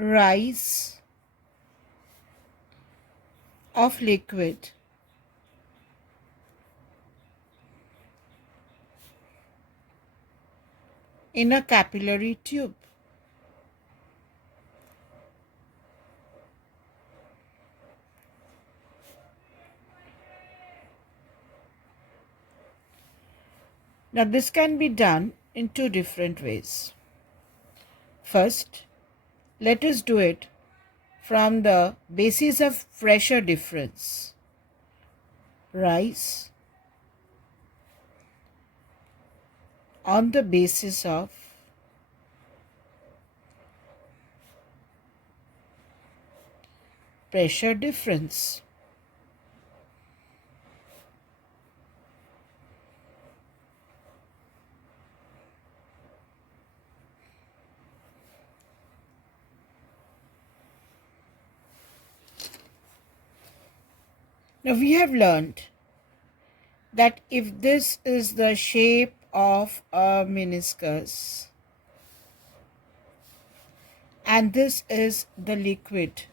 rise of liquid in a capillary tube. Now this can be done in two different ways. First, let us do it from the basis of pressure difference. Rise on the basis of pressure difference. Now we have learned that if this is the shape of a meniscus and this is the liquid,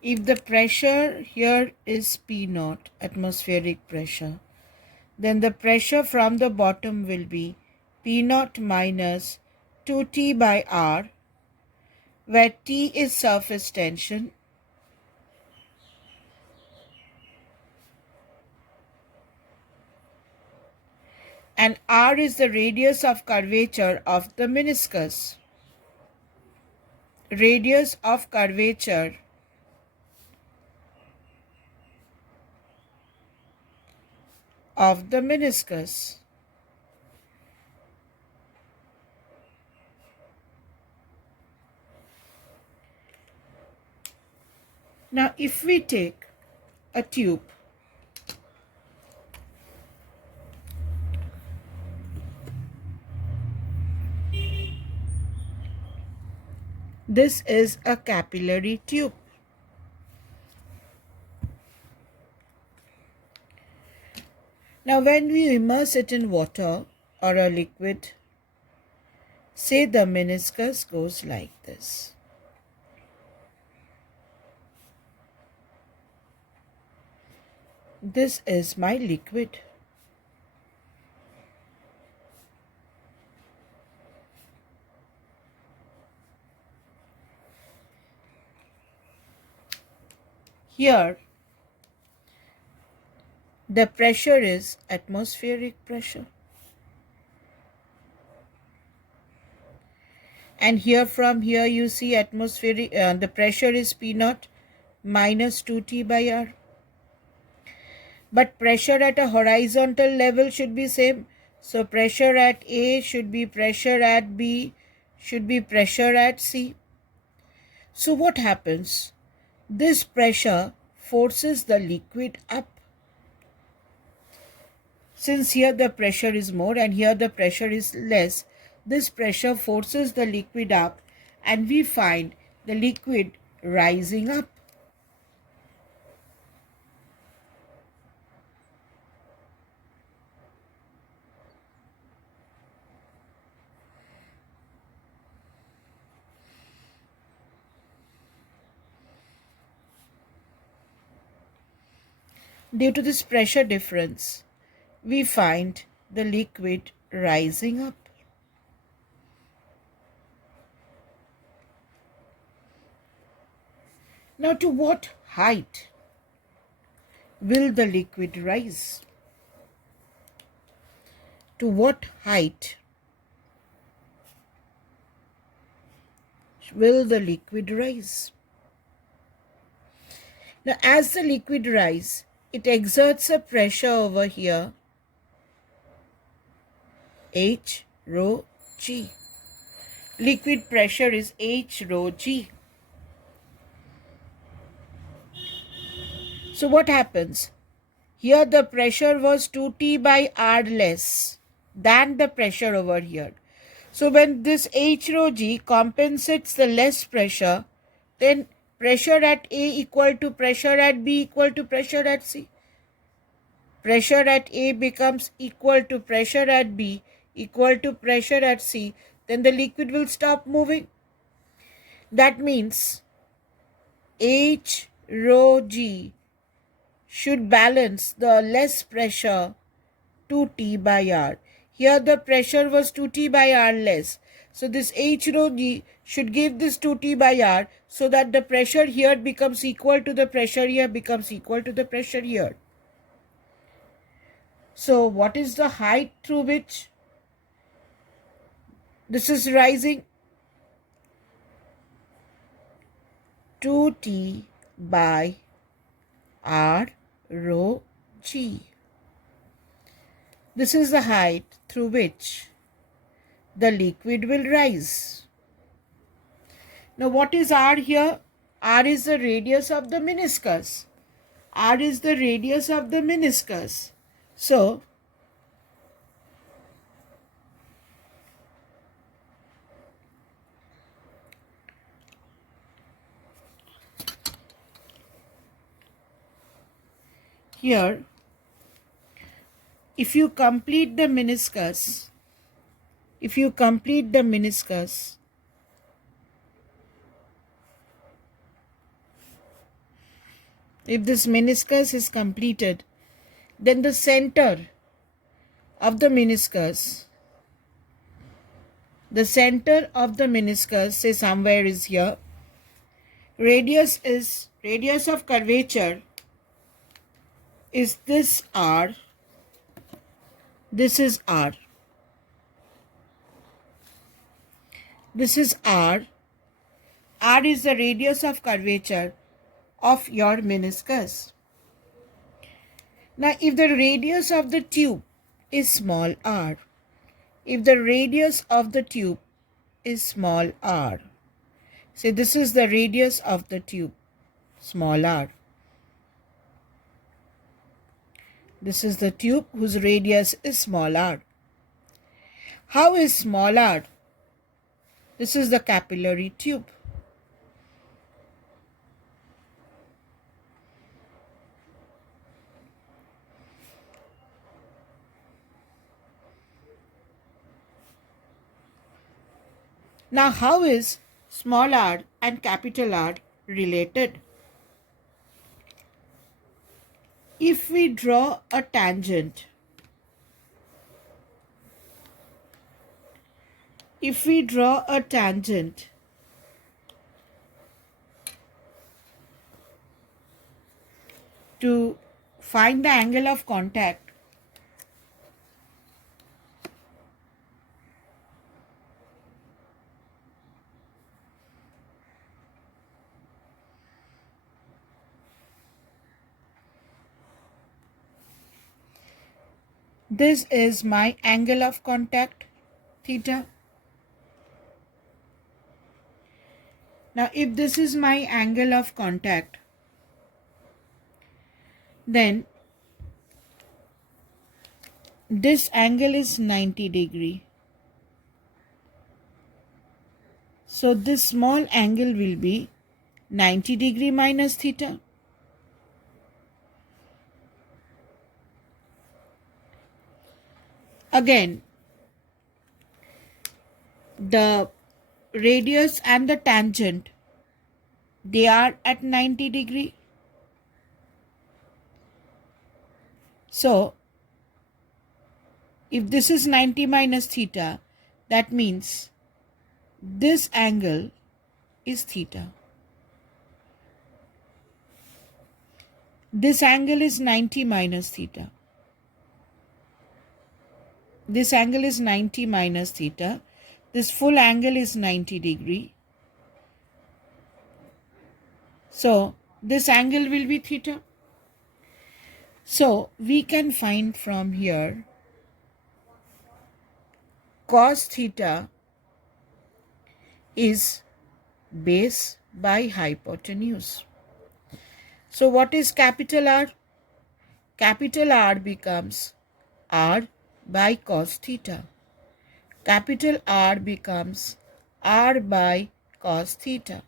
if the pressure here is P0, atmospheric pressure, then the pressure from the bottom will be P0 minus 2T by R, where T is surface tension and R is the radius of curvature of the meniscus. Radius of curvature of the meniscus. Now if we take a tube, this is a capillary tube. Now when we immerse it in water or a liquid, say the meniscus goes like this. This is my liquid. Here, the pressure is atmospheric pressure. And here from here you see atmospheric, the pressure is P0 minus 2T by R. But pressure at a horizontal level should be same. So pressure at A should be pressure at B, should be pressure at C. So what happens? This pressure forces the liquid up. Since here the pressure is more and here the pressure is less, this pressure forces the liquid up and we find the liquid rising up. Due to this pressure difference, we find the liquid rising up. Now, to what height will the liquid rise? To what height will the liquid rise? Now, as the liquid rises, it exerts a pressure over here, H rho G. Liquid pressure is H rho G. So what happens? Here the pressure was 2T by R less than the pressure over here. So when this H rho G compensates the less pressure, then pressure at A equal to pressure at B equal to pressure at C. pressure at A becomes equal to pressure at B equal to pressure at C, then the liquid will stop moving. That means H rho G should balance the less pressure 2T by R. Here the pressure was 2T by R less. So this H rho G should give this 2T by R so that the pressure here becomes equal to the pressure here becomes equal to the pressure here. So what is the height through which this is rising? 2T by R rho G. This is the height through which the liquid will rise. Now what is R here? R is the radius of the meniscus. R is the radius of the meniscus. So here, if you complete the meniscus, if this meniscus is completed, then the center of the meniscus, say somewhere is here. Radius of curvature is this R. This is R. This is R. R is the radius of curvature of your meniscus. Now, if the radius of the tube is small r, say this is the radius of the tube, small r. This is the tube whose radius is small r. How is small r? This is the capillary tube. Now, how is small r and capital R related? If we draw a tangent, to find the angle of contact, this is my angle of contact, theta. Now, if this is my angle of contact, then this angle is 90 degree. So, this small angle will be 90 degree minus theta. Again, the radius and the tangent, they are at 90 degree. So, if this is 90 minus theta, that means this angle is theta. This angle is 90 minus theta. This angle is 90 minus theta. This full angle is 90 degree. So, this angle will be theta. So, we can find from here cos theta is base by hypotenuse. So, what is capital R? Capital R becomes R by cos theta. Capital R becomes R by cos theta.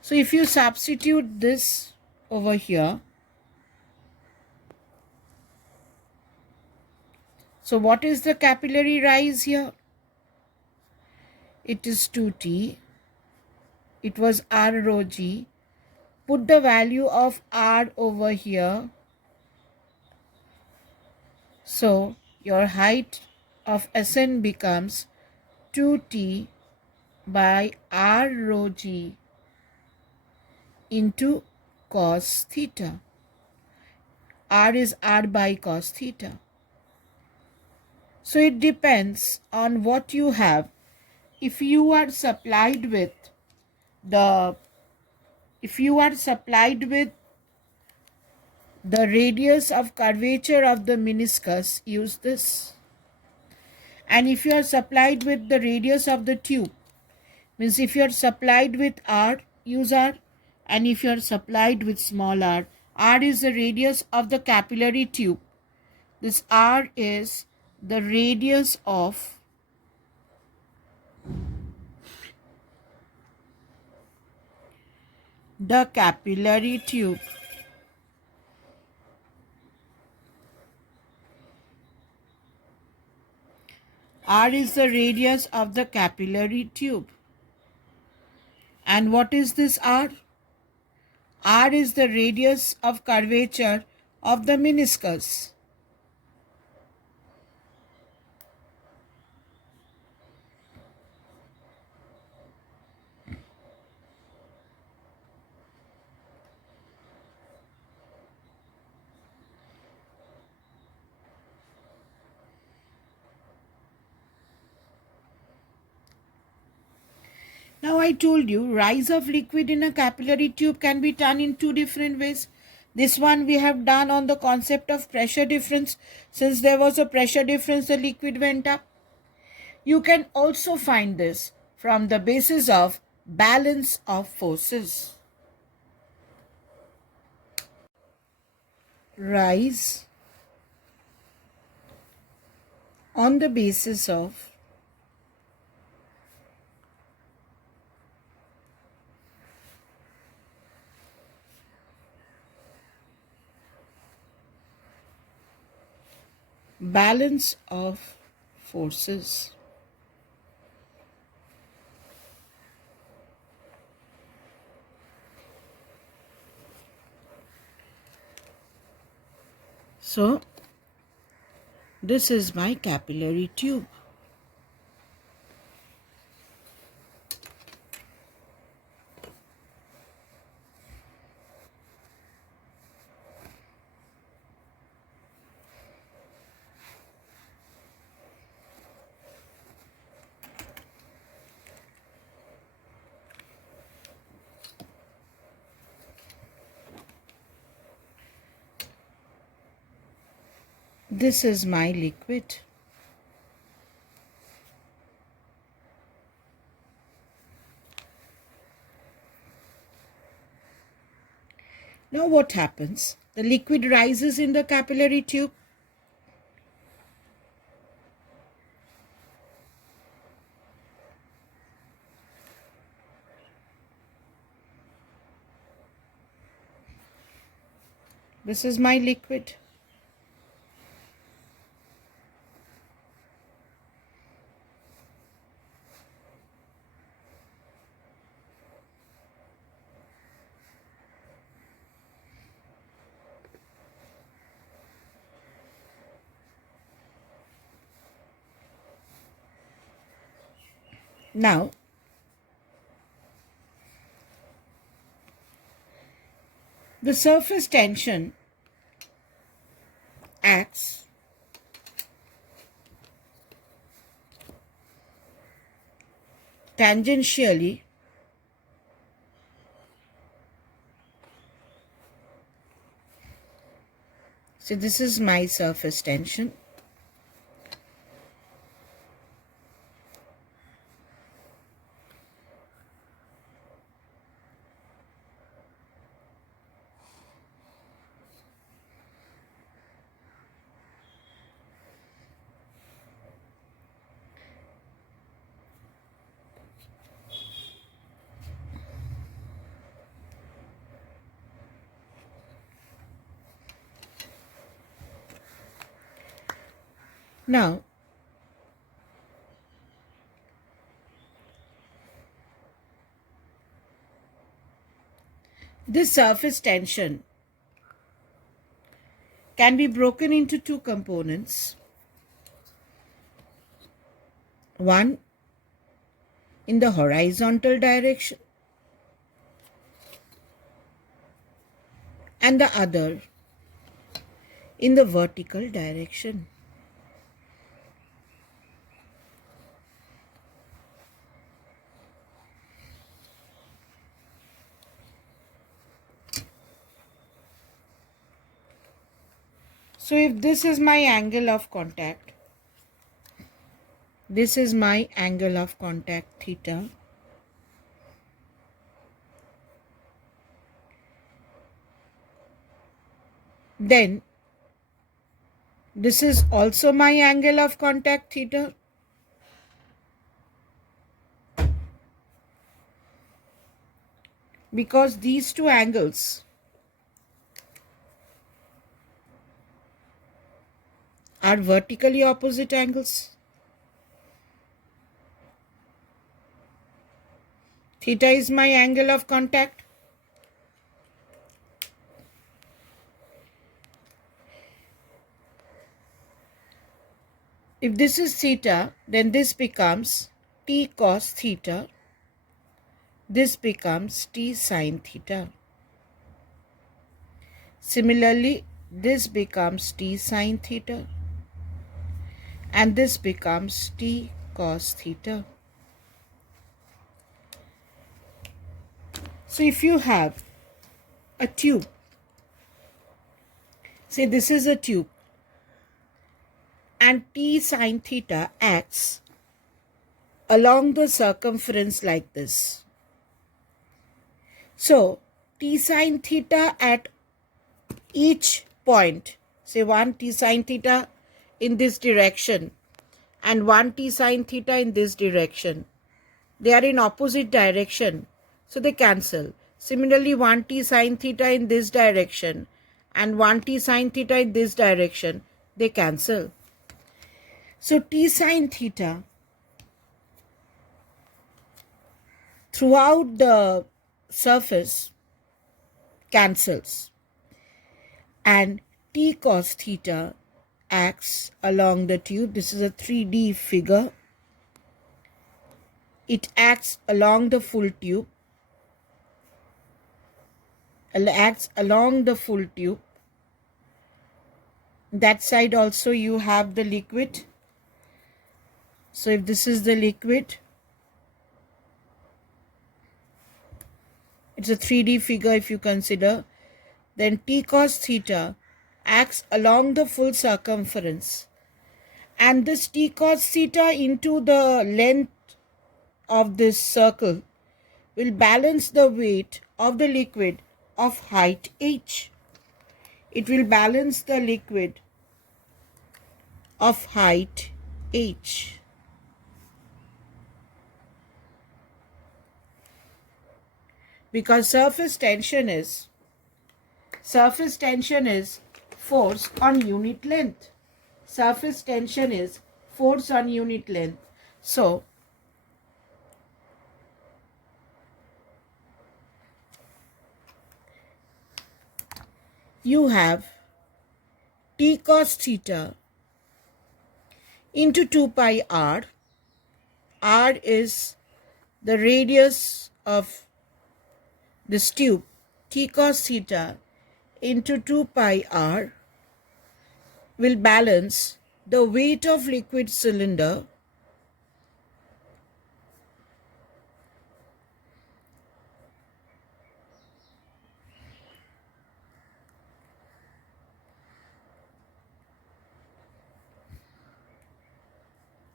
So, if you substitute this over here, So what is the capillary rise here? It is 2t. It was r rho g. Put the value of r over here. So your height of ascent becomes 2t by r rho g into cos theta. R is r by cos theta. So it depends on what you have. If you are supplied with the radius of curvature of the meniscus, use this. And if you are supplied with the radius of the tube, means if you are supplied with r, use r. And if you are supplied with small r, r is the radius of the capillary tube. This r is the radius of the capillary tube. R is the radius of the capillary tube. And what is this R? R is the radius of curvature of the meniscus. Now I told you rise of liquid in a capillary tube can be done in two different ways. This one we have done on the concept of pressure difference. Since there was a pressure difference, the liquid went up. You can also find this from the basis of balance of forces. Rise on the basis of balance of forces. So this is my capillary tube. This is my liquid. Now what happens? The liquid rises in the capillary tube. This is my liquid. Now, the surface tension acts tangentially so this is my surface tension. Now, this surface tension can be broken into two components. One in the horizontal direction and the other in the vertical direction. So if this is my angle of contact, this is my angle of contact theta, then this is also my angle of contact theta, because these two angles are vertically opposite angles. Theta is my angle of contact. If this is theta, then this becomes t cos theta. This becomes t sin theta. Similarly, this becomes t sin theta. And this becomes t cos theta. So if you have a tube, say this is a tube, and t sin theta acts along the circumference like this. So t sin theta at each point, say one t sin theta in this direction and one t sin theta in this direction, they are in opposite direction, so they cancel. Similarly, one t sin theta in this direction and one t sin theta in this direction, they cancel. So t sin theta throughout the surface cancels, and t cos theta acts along the tube. This is a 3D figure. It acts along the full tube. Acts along the full tube. That side also you have the liquid. So if this is the liquid, it's a 3D figure if you consider, then t cos theta acts along the full circumference, and this t cos theta into the length of this circle will balance the weight of the liquid of height h. It will balance the liquid of height h. Because surface tension is force on unit length. Surface tension is force on unit length. So you have t cos theta into 2 pi r. R is the radius of this tube. T cos theta into 2 pi r will balance the weight of liquid cylinder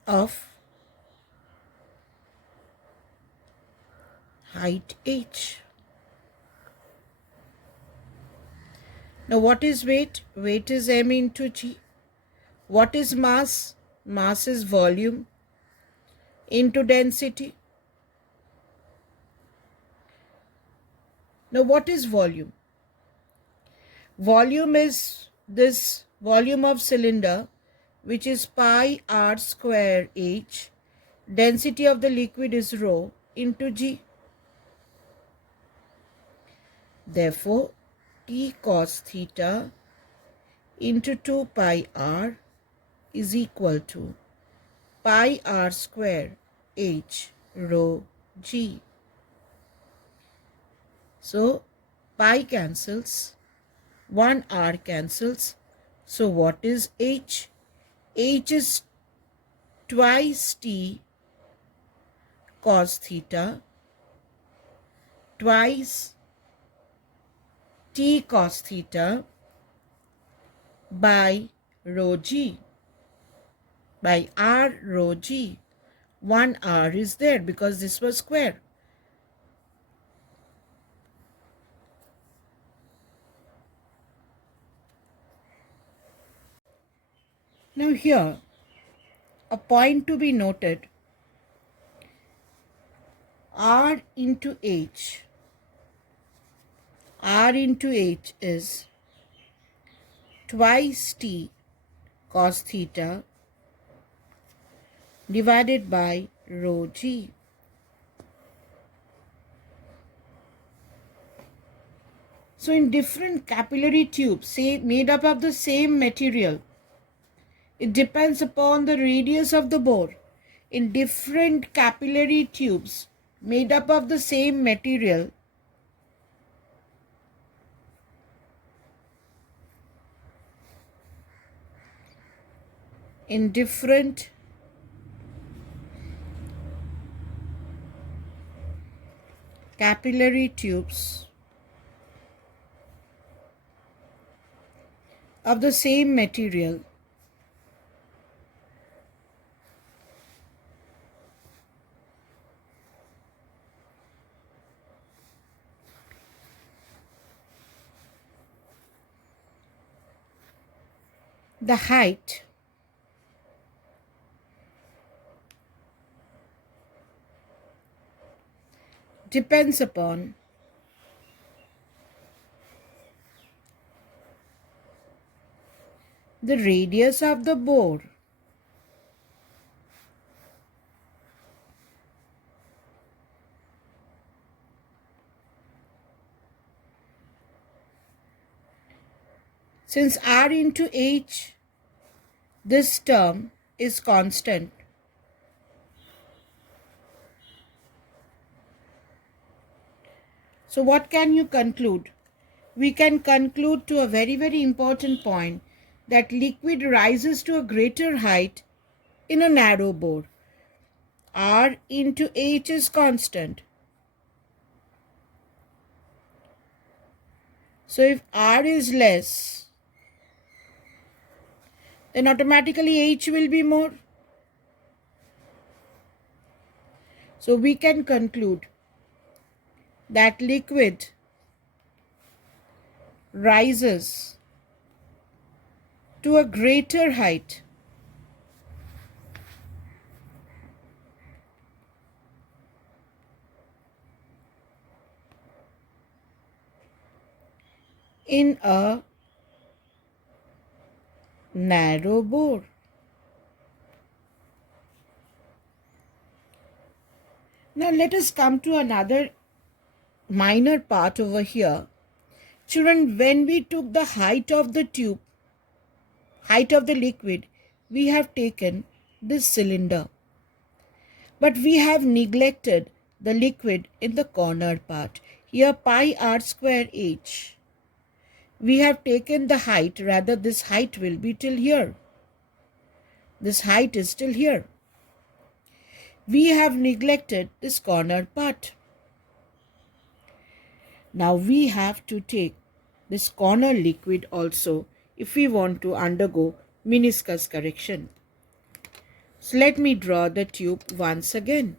of height h. Now what is weight? Weight is m into g. What is mass? Mass is volume into density. Now what is volume? Volume is this volume of cylinder which is pi r square H, density of the liquid is rho, into G. Therefore, T cos theta into 2 pi r is equal to pi r square H rho G. So, pi cancels, 1 r cancels. So, what is H? H is twice T cos theta, twice T cos theta by rho G, by r rho G. 1 r is there because this was square. Now here, a point to be noted, r into h. R into h is twice T cos theta divided by rho G. So in different capillary tubes, say made up of the same material, it depends upon the radius of the bore. In different capillary tubes made up of the same material, in different capillary tubes of the same material, the height depends upon the radius of the bore. Since r into h, this term is constant, so what can you conclude? We can conclude to a very, very important point that liquid rises to a greater height in a narrow bore. R into H is constant. So if R is less, then automatically H will be more. So we can conclude that liquid rises to a greater height in a narrow bore. Now let us come to another minor part over here. Children, when we took the height of the tube, height of the liquid, we have taken this cylinder. But we have neglected the liquid in the corner part. Here pi r square h. We have taken the height, rather this height will be till here. This height is till here. We have neglected this corner part. Now we have to take this corner liquid also if we want to undergo meniscus correction. So let me draw the tube once again.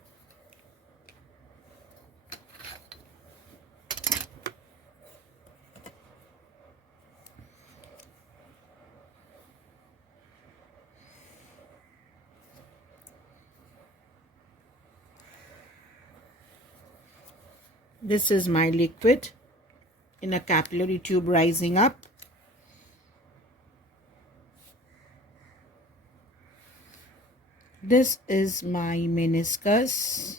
This is my liquid in a capillary tube rising up. This is my meniscus.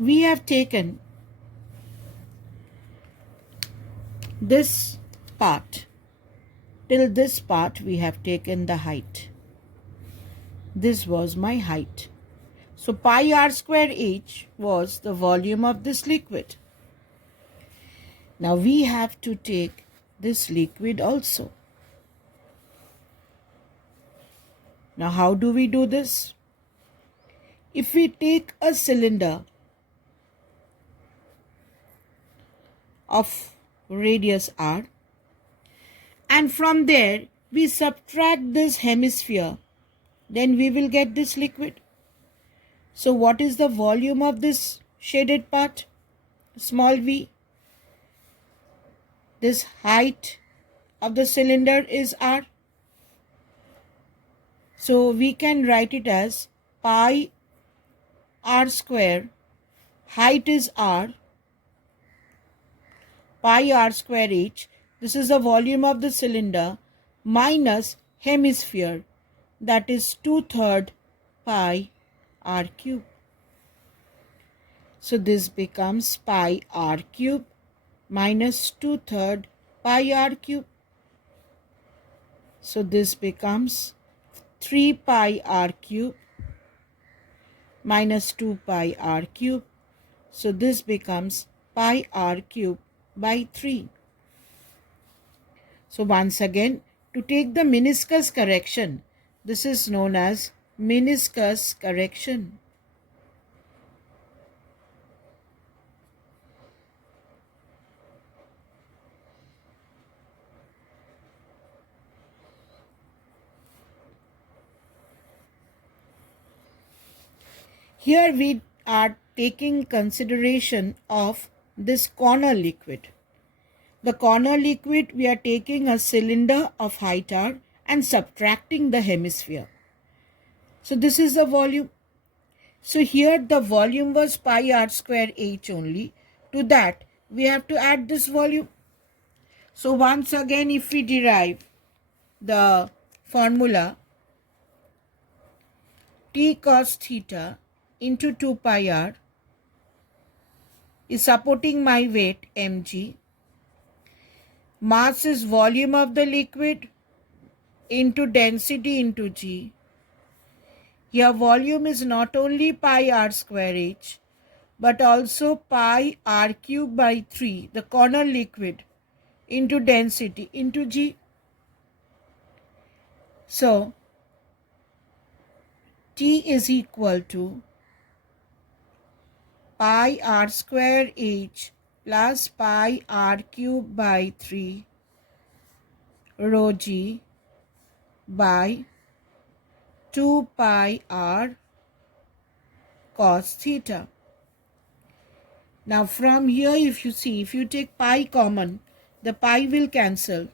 We have taken this part. Till this part we have taken the height. This was my height. So pi r square h was the volume of this liquid. Now we have to take this liquid also. Now how do we do this? If we take a cylinder of radius r and from there we subtract this hemisphere, then we will get this liquid. So what is the volume of this shaded part? Small v. This height of the cylinder is r. So we can write it as pi r square, height is r, pi r square h, this is the volume of the cylinder, minus hemisphere, that is 2/3 pi r cube. So this becomes pi r cube minus 2/3 pi r cube. So this becomes 3 pi r cube minus 2 pi r cube. So this becomes pi r cube by 3. So once again, to take the meniscus correction, this is known as meniscus correction. Here we are taking consideration of this corner liquid. The corner liquid, we are taking a cylinder of height r and subtracting the hemisphere. So this is the volume. So here the volume was pi r square h only. To that we have to add this volume. So once again, if we derive the formula, T cos theta into 2 pi r is supporting my weight mg. Mass is volume of the liquid into density into g. Here volume is not only pi r square h but also pi r cube by 3, the corner liquid, into density into g. So T is equal to pi r square h plus pi r cube by 3 rho g by 2 pi r cos theta. Now from here, if you see, if you take pi common, the pi will cancel.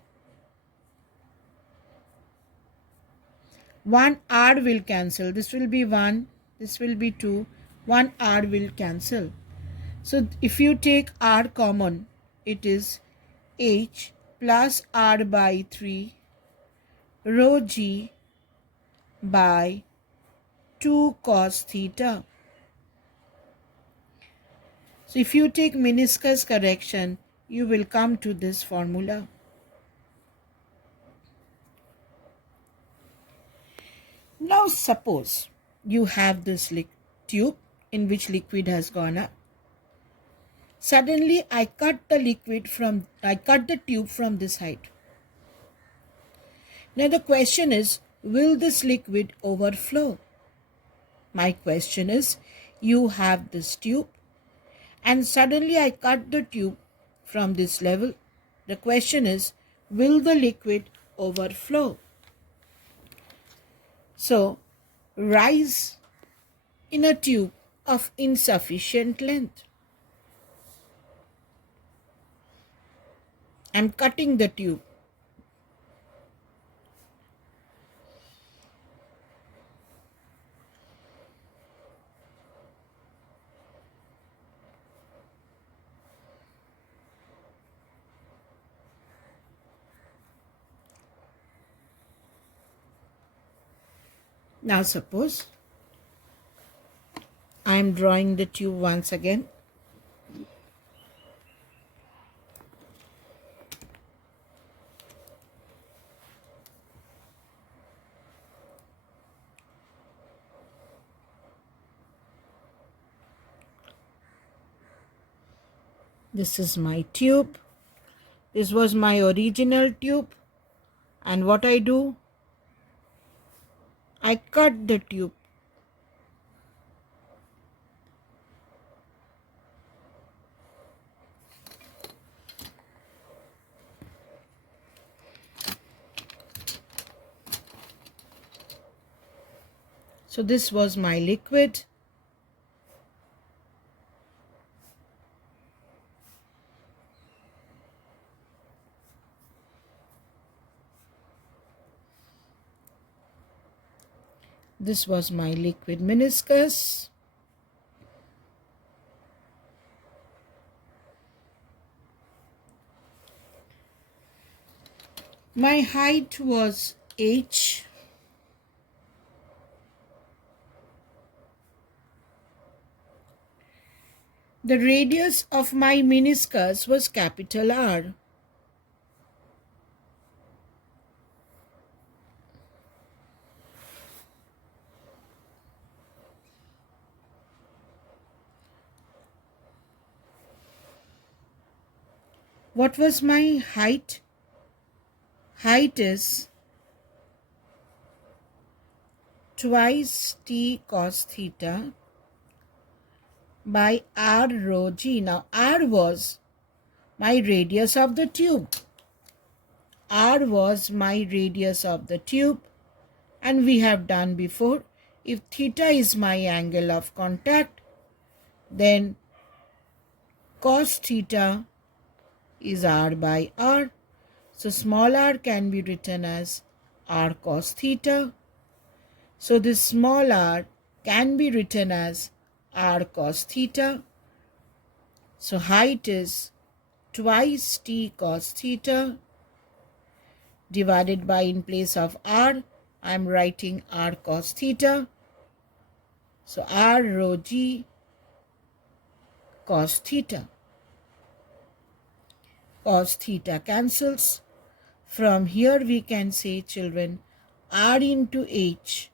1 r will cancel. This will be 1, this will be 2, 1 r will cancel. So if you take r common, it is h plus r by 3 rho g by 2 cos theta. So if you take meniscus correction, you will come to this formula. Now suppose you have this tube in which liquid has gone up. Suddenly I cut the tube from this height. Now the question is, will this liquid overflow? My question is, you have this tube and suddenly I cut the tube from this level. The question is, will the liquid overflow? So, rise in a tube of insufficient length. I am cutting the tube. Now suppose I am drawing the tube once again. This is my tube. This was my original tube. And what I do? I cut the tube. So this was my liquid. This was my liquid meniscus. My height was h. The radius of my meniscus was capital R. What was my height? Height is twice t cos theta by r rho g. Now r was my radius of the tube. R was my radius of the tube, and we have done before, if theta is my angle of contact, then cos theta is r by r. So small r can be written as r cos theta. So this small r can be written as r cos theta. So height is twice t cos theta divided by, in place of r, I am writing r cos theta. So r rho g cos theta. Cos theta cancels. From here we can say, children, r into h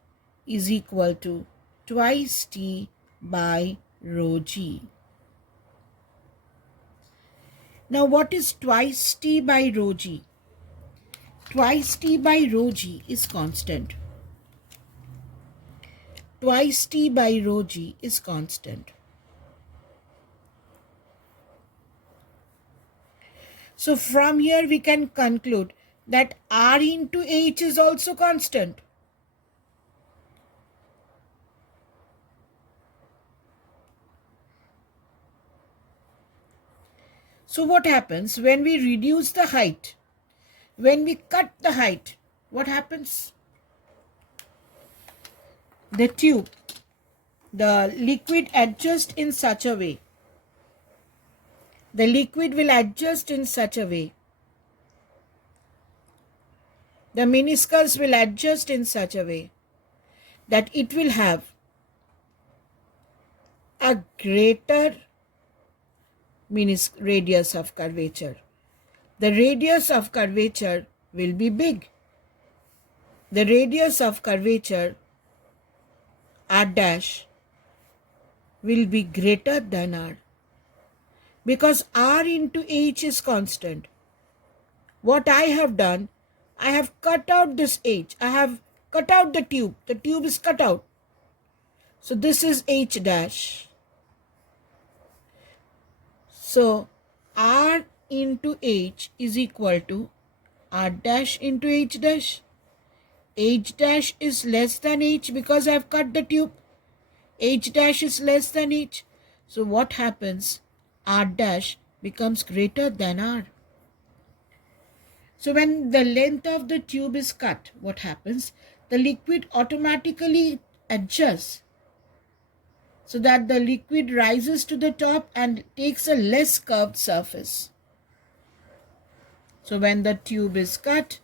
is equal to twice t by rho g. Now what is twice t by rho g? Twice t by rho g is constant. Twice t by rho g is constant. So from here we can conclude that r into h is also constant. So what happens when we reduce the height? When we cut the height, what happens? The tube, the liquid adjusts in such a way. The liquid will adjust in such a way. The meniscus will adjust in such a way that it will have a greater radius of curvature. The radius of curvature will be big. The radius of curvature r dash will be greater than r, because r into h is constant. What I have done, I have cut out this h. I have cut out the tube. The tube is cut out. So this is h dash. So r into h is equal to r dash into h dash. H dash is less than h because I have cut the tube. H dash is less than h. So what happens? R dash becomes greater than r. So when the length of the tube is cut, what happens? The liquid automatically adjusts so that the liquid rises to the top and takes a less curved surface. So when the tube is cut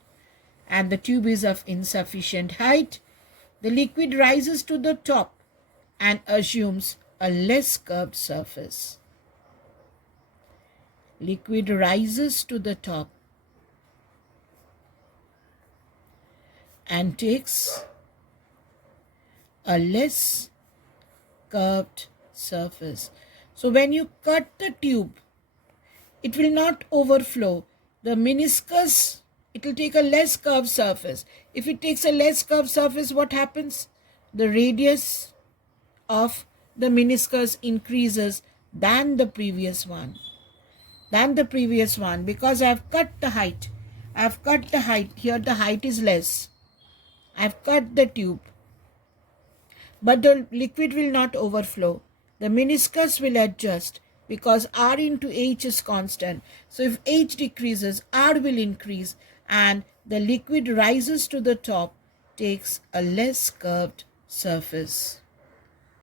and the tube is of insufficient height, The liquid rises to the top and assumes a less curved surface. Liquid rises to the top and takes a less curved surface. So when you cut the tube, it will not overflow. The meniscus, it will take a less curved surface. If it takes a less curved surface, what happens? The radius of the meniscus increases than the previous one. Because I have cut the height. Here the height is less. I have cut the tube. But the liquid will not overflow. The meniscus will adjust because R into H is constant. So if H decreases, R will increase and the liquid rises to the top, takes a less curved surface.